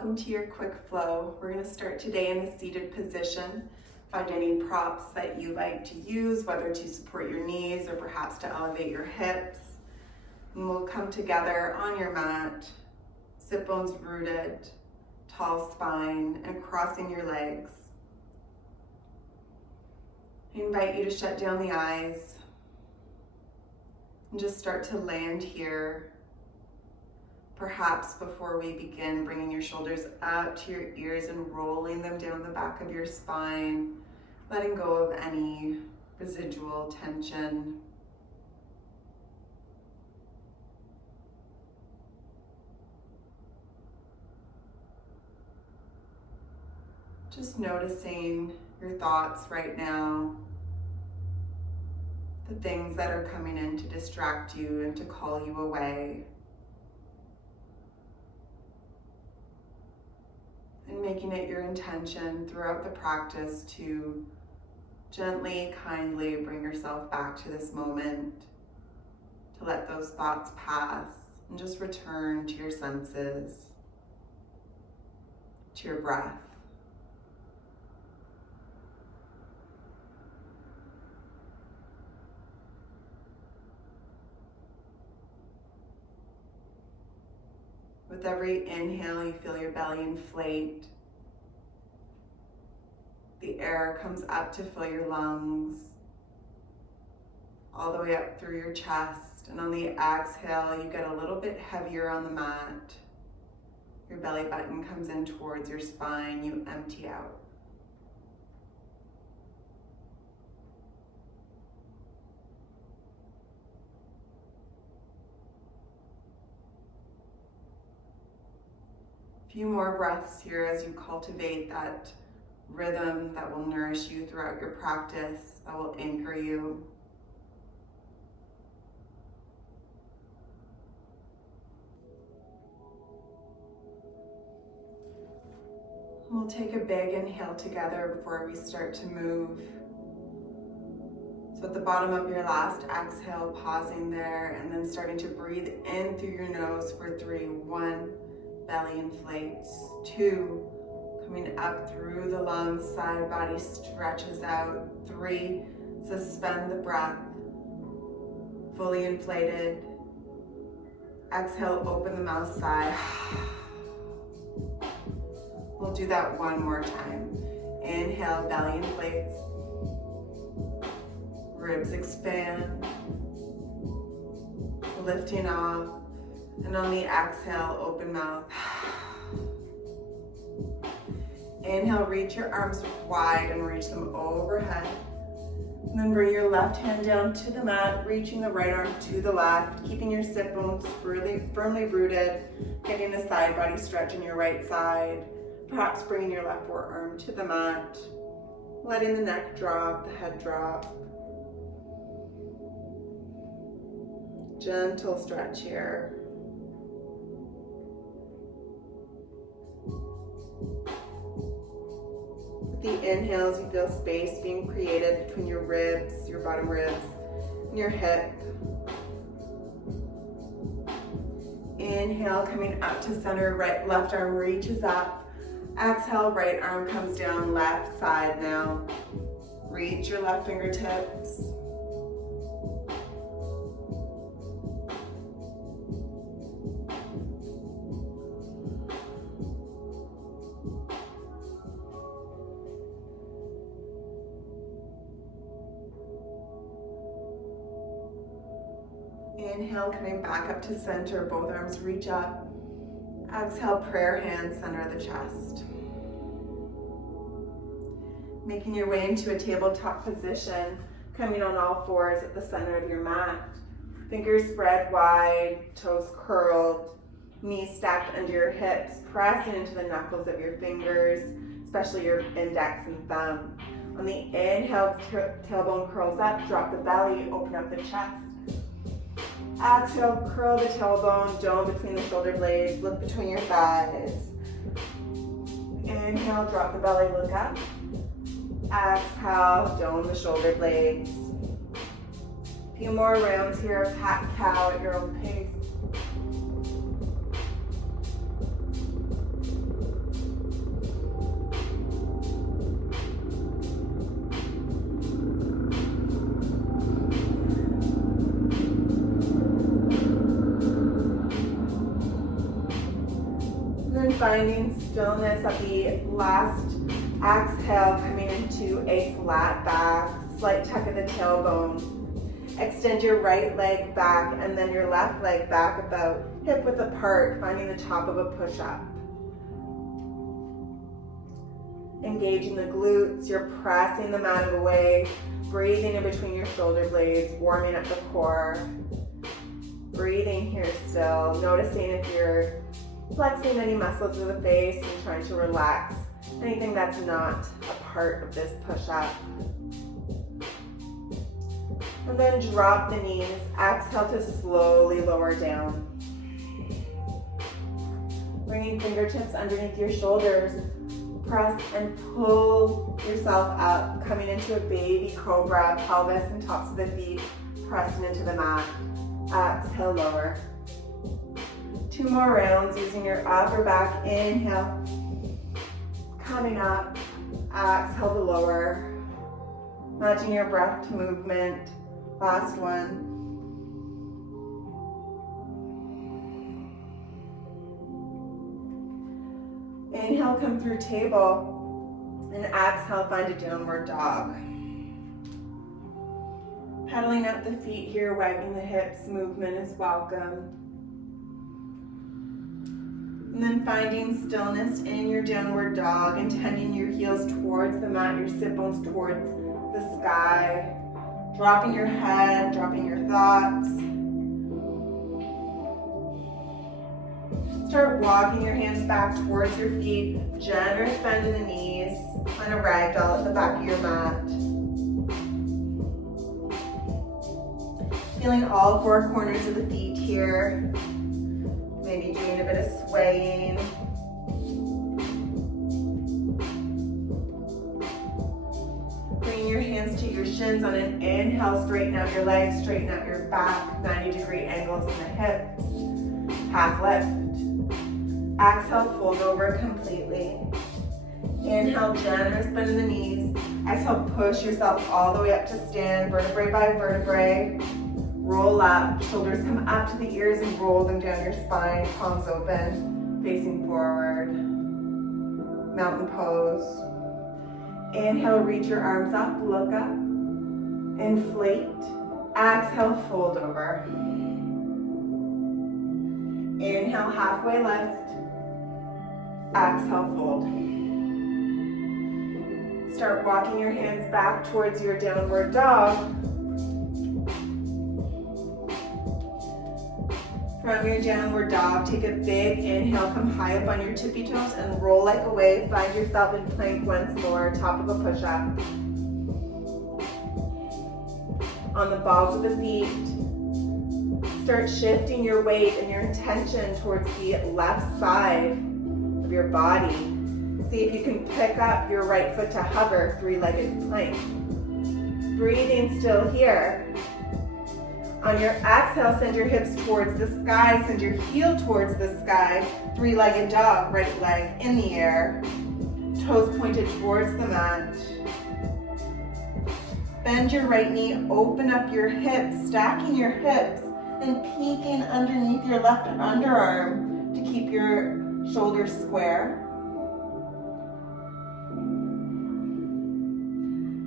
welcome to your quick flow. We're going to start today in a seated position. Find any props that you like to use, whether to support your knees or perhaps to elevate your hips. And we'll come together on your mat, sit bones rooted, tall spine, and crossing your legs. I invite you to shut down the eyes and just start to land here. Perhaps before we begin, bringing your shoulders up to your ears and rolling them down the back of your spine, letting go of any residual tension. Just noticing your thoughts right now, the things that are coming in to distract you and to call you away. And making it your intention throughout the practice to gently, kindly bring yourself back to this moment, to let those thoughts pass and just return to your senses, to your breath. With every inhale, you feel your belly inflate. The air comes up to fill your lungs, all the way up through your chest. And on the exhale, you get a little bit heavier on the mat. Your belly button comes in towards your spine. You empty out. A few more breaths here as you cultivate that rhythm that will nourish you throughout your practice, that will anchor you. We'll take a big inhale together before we start to move. So at the bottom of your last exhale, pausing there and then starting to breathe in through your nose for 3. 1, belly inflates. 2, coming up through the lungs, side body stretches out. 3, suspend the breath, fully inflated. Exhale, open the mouth, sigh. We'll do that one more time. Inhale, belly inflates. Ribs expand. Lifting off. And on the exhale, open mouth. Inhale, reach your arms wide and reach them overhead. And then bring your left hand down to the mat, reaching the right arm to the left, keeping your sit bones firmly rooted, getting the side body stretch in your right side. Perhaps bringing your left forearm to the mat, letting the neck drop, the head drop. Gentle stretch here. With the inhales, you feel space being created between your ribs, your bottom ribs, and your hip. Inhale, coming up to center, left arm reaches up. Exhale, right arm comes down, left side now. Reach your left fingertips. Inhale, coming back up to center, both arms reach up. Exhale, prayer hands, center of the chest. Making your way into a tabletop position, coming on all fours at the center of your mat. Fingers spread wide, toes curled, knees stacked under your hips, pressing into the knuckles of your fingers, especially your index and thumb. On the inhale, tailbone curls up, drop the belly, open up the chest. Exhale, curl the tailbone, dome between the shoulder blades, look between your thighs. Inhale, drop the belly, look up. Exhale, dome the shoulder blades. A few more rounds here, cat cow at your own pace. then finding stillness at the last exhale, coming into a flat back, slight tuck of the tailbone. Extend your right leg back and then your left leg back about hip width apart, finding the top of a push-up. Engaging the glutes, you're pressing the mat away, breathing in between your shoulder blades, warming up the core. Breathing here still, noticing if you're flexing any muscles of the face and trying to relax anything that's not a part of this push-up. And then drop the knees, exhale to slowly lower down. Bringing fingertips underneath your shoulders, press and pull yourself up, coming into a baby cobra, pelvis and tops of the feet, pressing into the mat. Exhale, lower. 2 more rounds using your upper back. Inhale, coming up, exhale to lower. Matching your breath to movement. Last one. Inhale, come through table, and exhale, find a downward dog. Pedaling up the feet here, wiping the hips, movement is welcome. And then finding stillness in your downward dog, intending your heels towards the mat, your sit bones towards the sky. Dropping your head, dropping your thoughts. Start walking your hands back towards your feet. Generous bend in the knees. Find a ragdoll at the back of your mat. Feeling all 4 corners of the feet here. Maybe doing a bit of swaying. Bringing your hands to your shins on an inhale, straighten out your legs, straighten out your back, 90-degree angles in the hips. Half lift. Exhale, fold over completely. Inhale, generous bend in the knees. Exhale, push yourself all the way up to stand, vertebrae by vertebrae. Roll up, shoulders come up to the ears and roll them down your spine, palms open, facing forward. Mountain pose. Inhale, reach your arms up, look up. Inflate. Exhale, fold over. Inhale, halfway lift. Exhale, fold. Start walking your hands back towards your downward dog. From your downward dog, take a big inhale, come high up on your tippy toes and roll like a wave. Find yourself in plank once more, top of a push-up. On the balls of the feet, start shifting your weight and your intention towards the left side of your body. See if you can pick up your right foot to hover, 3-legged plank. Breathing still here. On your exhale, send your hips towards the sky, send your heel towards the sky, 3-legged dog, right leg in the air, toes pointed towards the mat. Bend your right knee, open up your hips, stacking your hips, and peeking underneath your left underarm to keep your shoulders square.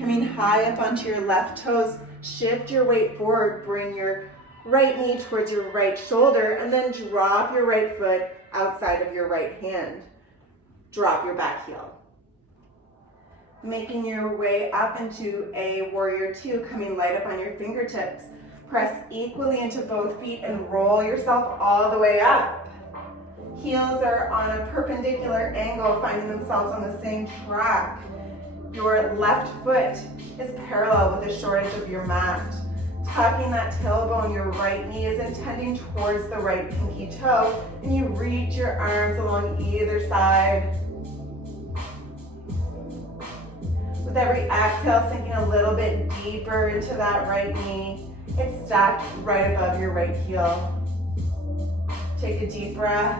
Coming high up onto your left toes, shift your weight forward, bring your right knee towards your right shoulder, and then drop your right foot outside of your right hand. Drop your back heel. Making your way up into a warrior 2, coming light up on your fingertips. Press equally into both feet and roll yourself all the way up. Heels are on a perpendicular angle, finding themselves on the same track. Your left foot is parallel with the shortest of your mat. Tucking that tailbone, your right knee is intending towards the right pinky toe, and you reach your arms along either side. With every exhale, sinking a little bit deeper into that right knee. It's stacked right above your right heel. Take a deep breath.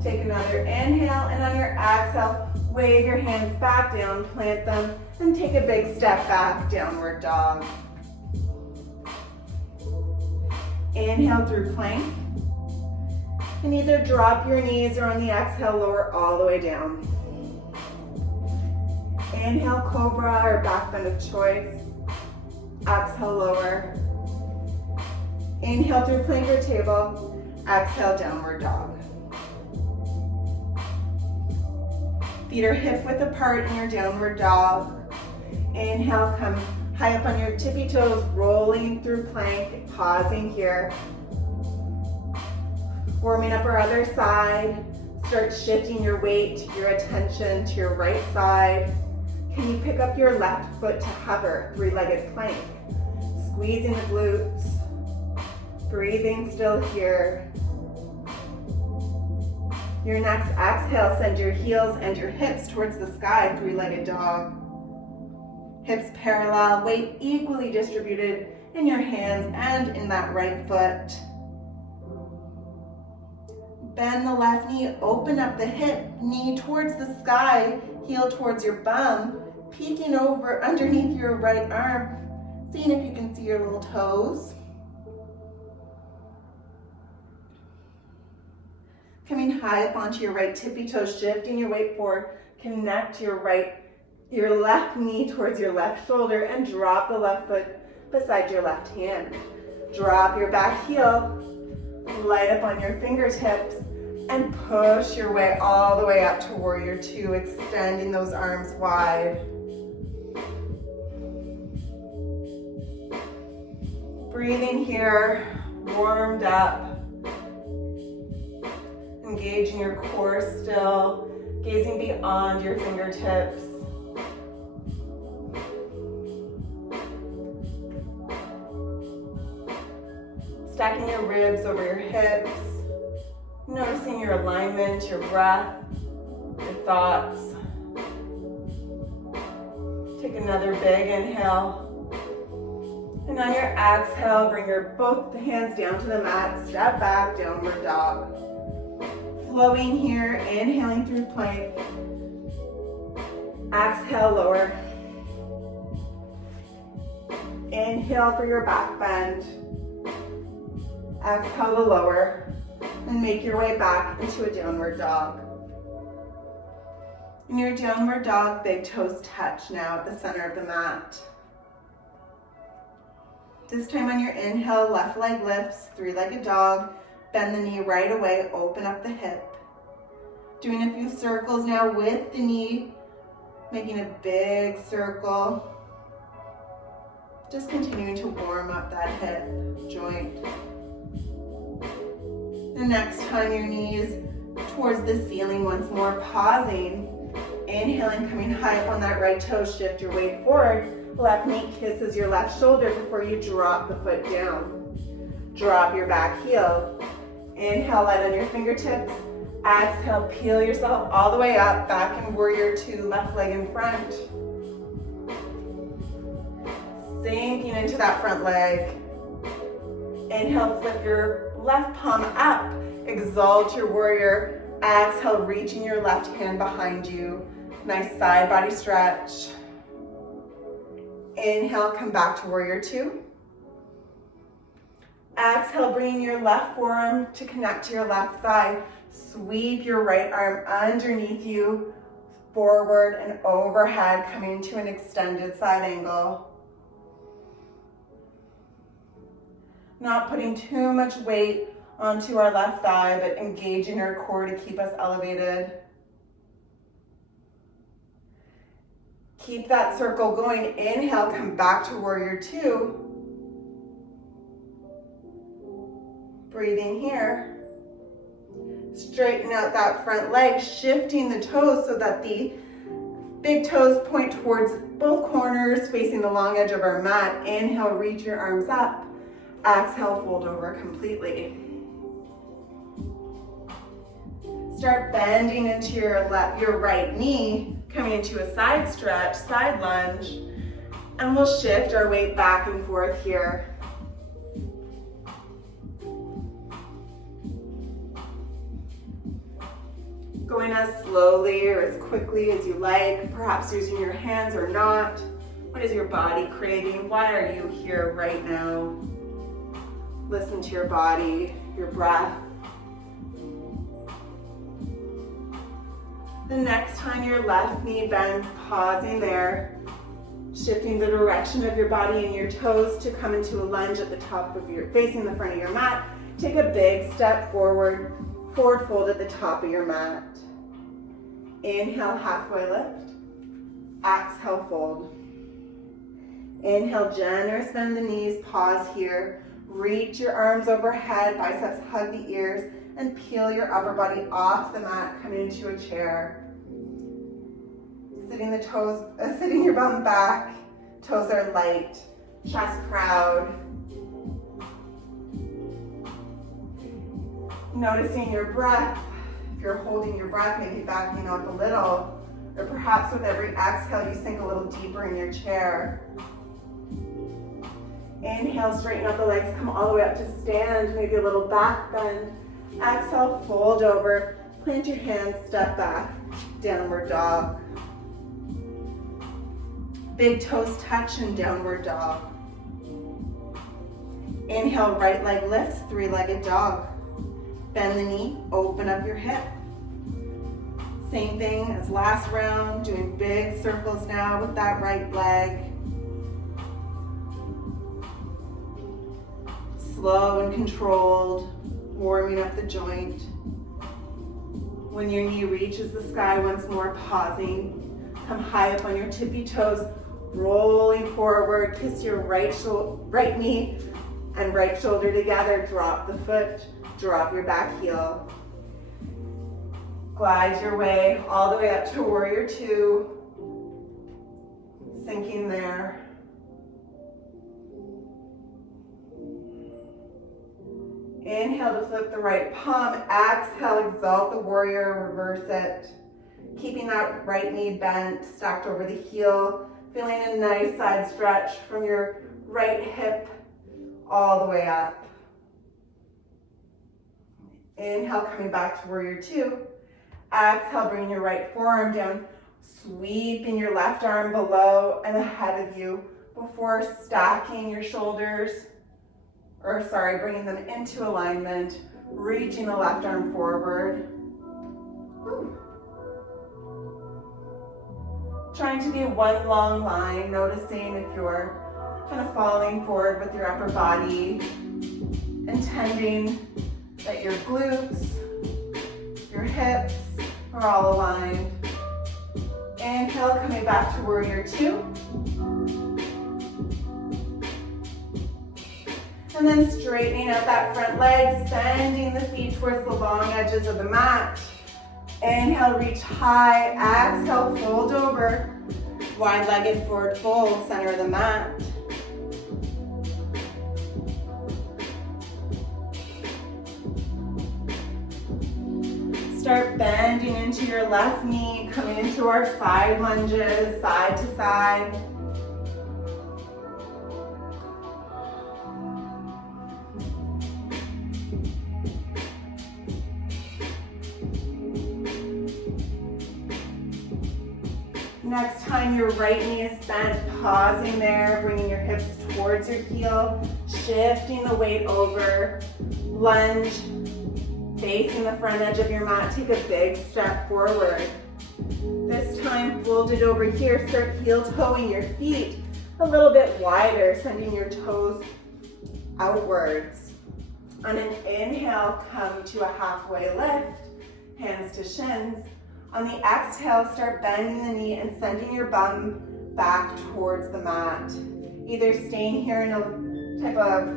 Take another inhale, and on your exhale, wave your hands back down, plant them, and take a big step back, downward dog. Inhale through plank. And either drop your knees or on the exhale, lower all the way down. Inhale, cobra or back bend of choice. Exhale, lower. Inhale through plank or table. Exhale, downward dog. Feet are hip width apart in your downward dog. Inhale, come high up on your tippy toes, rolling through plank, pausing here. Warming up our other side. Start shifting your weight, your attention to your right side. Can you pick up your left foot to hover, three-legged plank? Squeezing the glutes. Breathing still here. Your next exhale, send your heels and your hips towards the sky, three-legged dog. Hips parallel, weight equally distributed in your hands and in that right foot. Bend the left knee, open up the hip, knee towards the sky, heel towards your bum, peeking over underneath your right arm, seeing if you can see your little toes. Coming high up onto your right tippy toe, shifting your weight forward, connect your left knee towards your left shoulder and drop the left foot beside your left hand. Drop your back heel, light up on your fingertips, and push your way all the way up to warrior two, extending those arms wide. Breathing here, warmed up. Engaging your core still, gazing beyond your fingertips. Stacking your ribs over your hips. Noticing your alignment, your breath, your thoughts. Take another big inhale. And on your exhale, bring your both hands down to the mat. Step back, downward dog. Flowing here, inhaling through plank. Exhale, lower. Inhale for your back bend. Exhale to lower. And make your way back into a downward dog. In your downward dog, big toes touch now at the center of the mat. This time on your inhale, left leg lifts, three-legged dog. Bend the knee right away, open up the hip. Doing a few circles now with the knee, making a big circle. Just continuing to warm up that hip joint. The next time your knees towards the ceiling once more, pausing. Inhaling, coming high up on that right toe, shift your weight forward. Left knee kisses your left shoulder before you drop the foot down. Drop your back heel. Inhale, light on your fingertips. Exhale, peel yourself all the way up, back in warrior two, left leg in front. Sinking into that front leg. Inhale, flip your left palm up. Exalt your warrior. Exhale, reaching your left hand behind you. Nice side body stretch. Inhale, come back to warrior two. Exhale, bringing your left forearm to connect to your left thigh. Sweep your right arm underneath you, forward and overhead, coming to an extended side angle. Not putting too much weight onto our left thigh, but engaging our core to keep us elevated. Keep that circle going. Inhale, come back to warrior two. Breathing here. Straighten out that front leg, shifting the toes so that the big toes point towards both corners, facing the long edge of our mat. Inhale, reach your arms up. Exhale, fold over completely. Start bending into your right knee, coming into a side stretch, side lunge, and we'll shift our weight back and forth here. Going as slowly or as quickly as you like, perhaps using your hands or not. What is your body craving? Why are you here right now? Listen to your body, your breath. The next time your left knee bends, pausing there, shifting the direction of your body and your toes to come into a lunge at the top of your, facing the front of your mat. Take a big step forward, forward fold at the top of your mat. Inhale, halfway lift. Exhale, fold. Inhale, generous bend the knees, pause here. Reach your arms overhead, biceps hug the ears, and peel your upper body off the mat, coming into a chair. Sitting your bum back, toes are light, chest proud. Noticing your breath. If you're holding your breath, maybe backing up a little, or perhaps with every exhale, you sink a little deeper in your chair. Inhale, straighten up the legs, come all the way up to stand, maybe a little back bend. Exhale, fold over, plant your hands, step back, downward dog. Big toes touch in downward dog. Inhale, right leg lifts, three-legged dog. Bend the knee, open up your hip. Same thing as last round, doing big circles now with that right leg. Slow and controlled, warming up the joint. When your knee reaches the sky, once more pausing. Come high up on your tippy toes, rolling forward, kiss your right knee and right shoulder together, drop the foot, drop your back heel. Glide your way all the way up to warrior two, sinking there. Inhale to flip the right palm, exhale, exalt the warrior, reverse it. Keeping that right knee bent, stacked over the heel, feeling a nice side stretch from your right hip all the way up. Inhale, coming back to warrior two. Exhale, bringing your right forearm down, sweeping your left arm below and ahead of you before stacking your shoulders, bringing them into alignment, reaching the left arm forward. Woo. Trying to be one long line, noticing if you're kind of falling forward with your upper body, intending that your glutes, your hips are all aligned. Inhale, coming back to warrior two. And then straightening out that front leg, sending the feet towards the long edges of the mat. Inhale, reach high. Exhale, fold over. Wide-legged forward fold, center of the mat. Start bending into your left knee, coming into our side lunges, side to side. Next time your right knee is bent, pausing there, bringing your hips towards your heel, shifting the weight over, lunge, facing the front edge of your mat, take a big step forward. This time, fold it over here, start heel-toeing your feet a little bit wider, sending your toes outwards. On an inhale, come to a halfway lift, hands to shins. On the exhale, start bending the knee and sending your bum back towards the mat. Either staying here in a type of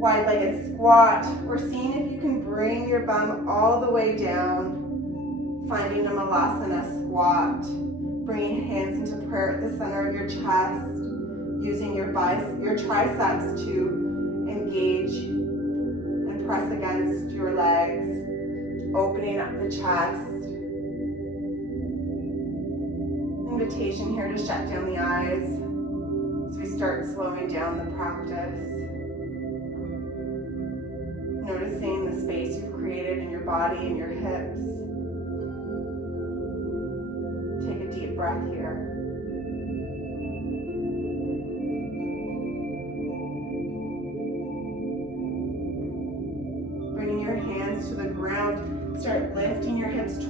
wide-legged squat or seeing if you can bring your bum all the way down, finding a malasana squat, bringing hands into prayer at the center of your chest, using your triceps to engage and press against your legs, opening up the chest. Invitation here to shut down the eyes as we start slowing down the practice. Noticing the space you've created in your body and your hips. Take a deep breath here.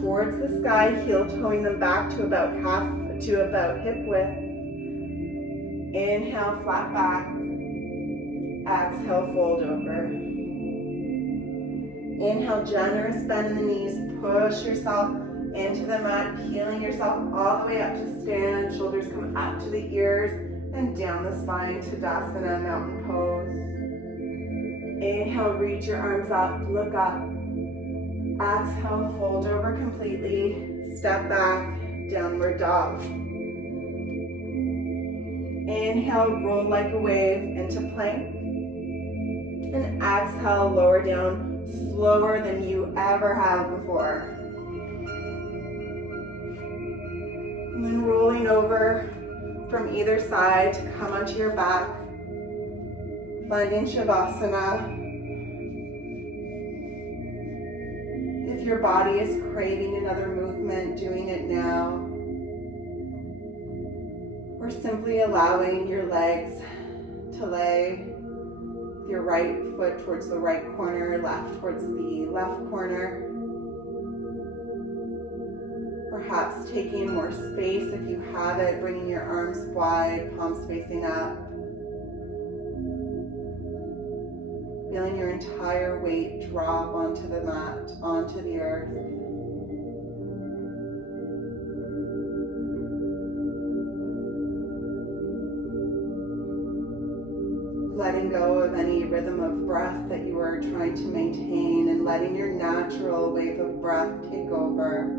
towards the sky, heel toeing them back to about hip width. Inhale, flat back. Exhale, fold over. Inhale, generous bend in the knees. Push yourself into the mat, peeling yourself all the way up to stand. Shoulders come up to the ears and down the spine to Tadasana, mountain pose. Inhale, reach your arms up, look up. Exhale, fold over completely. Step back, downward dog. Inhale, roll like a wave into plank. And exhale, lower down slower than you ever have before. And then rolling over from either side to come onto your back. Finding Shavasana. If your body is craving another movement, doing it now. Or simply allowing your legs to lay your right foot towards the right corner, left towards the left corner. Perhaps taking more space if you have it, bringing your arms wide, palms facing up. Feeling your entire weight drop onto the mat, onto the earth. Letting go of any rhythm of breath that you are trying to maintain and letting your natural wave of breath take over.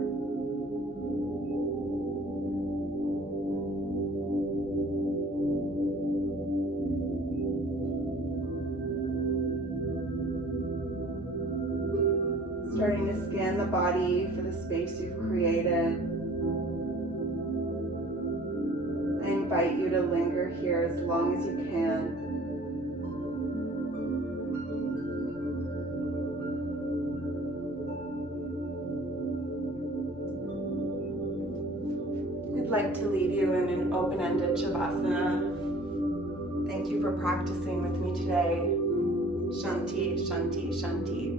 Starting to scan the body for the space you've created. I invite you to linger here as long as you can. I'd like to leave you in an open-ended Shavasana. Thank you for practicing with me today. Shanti, Shanti, Shanti.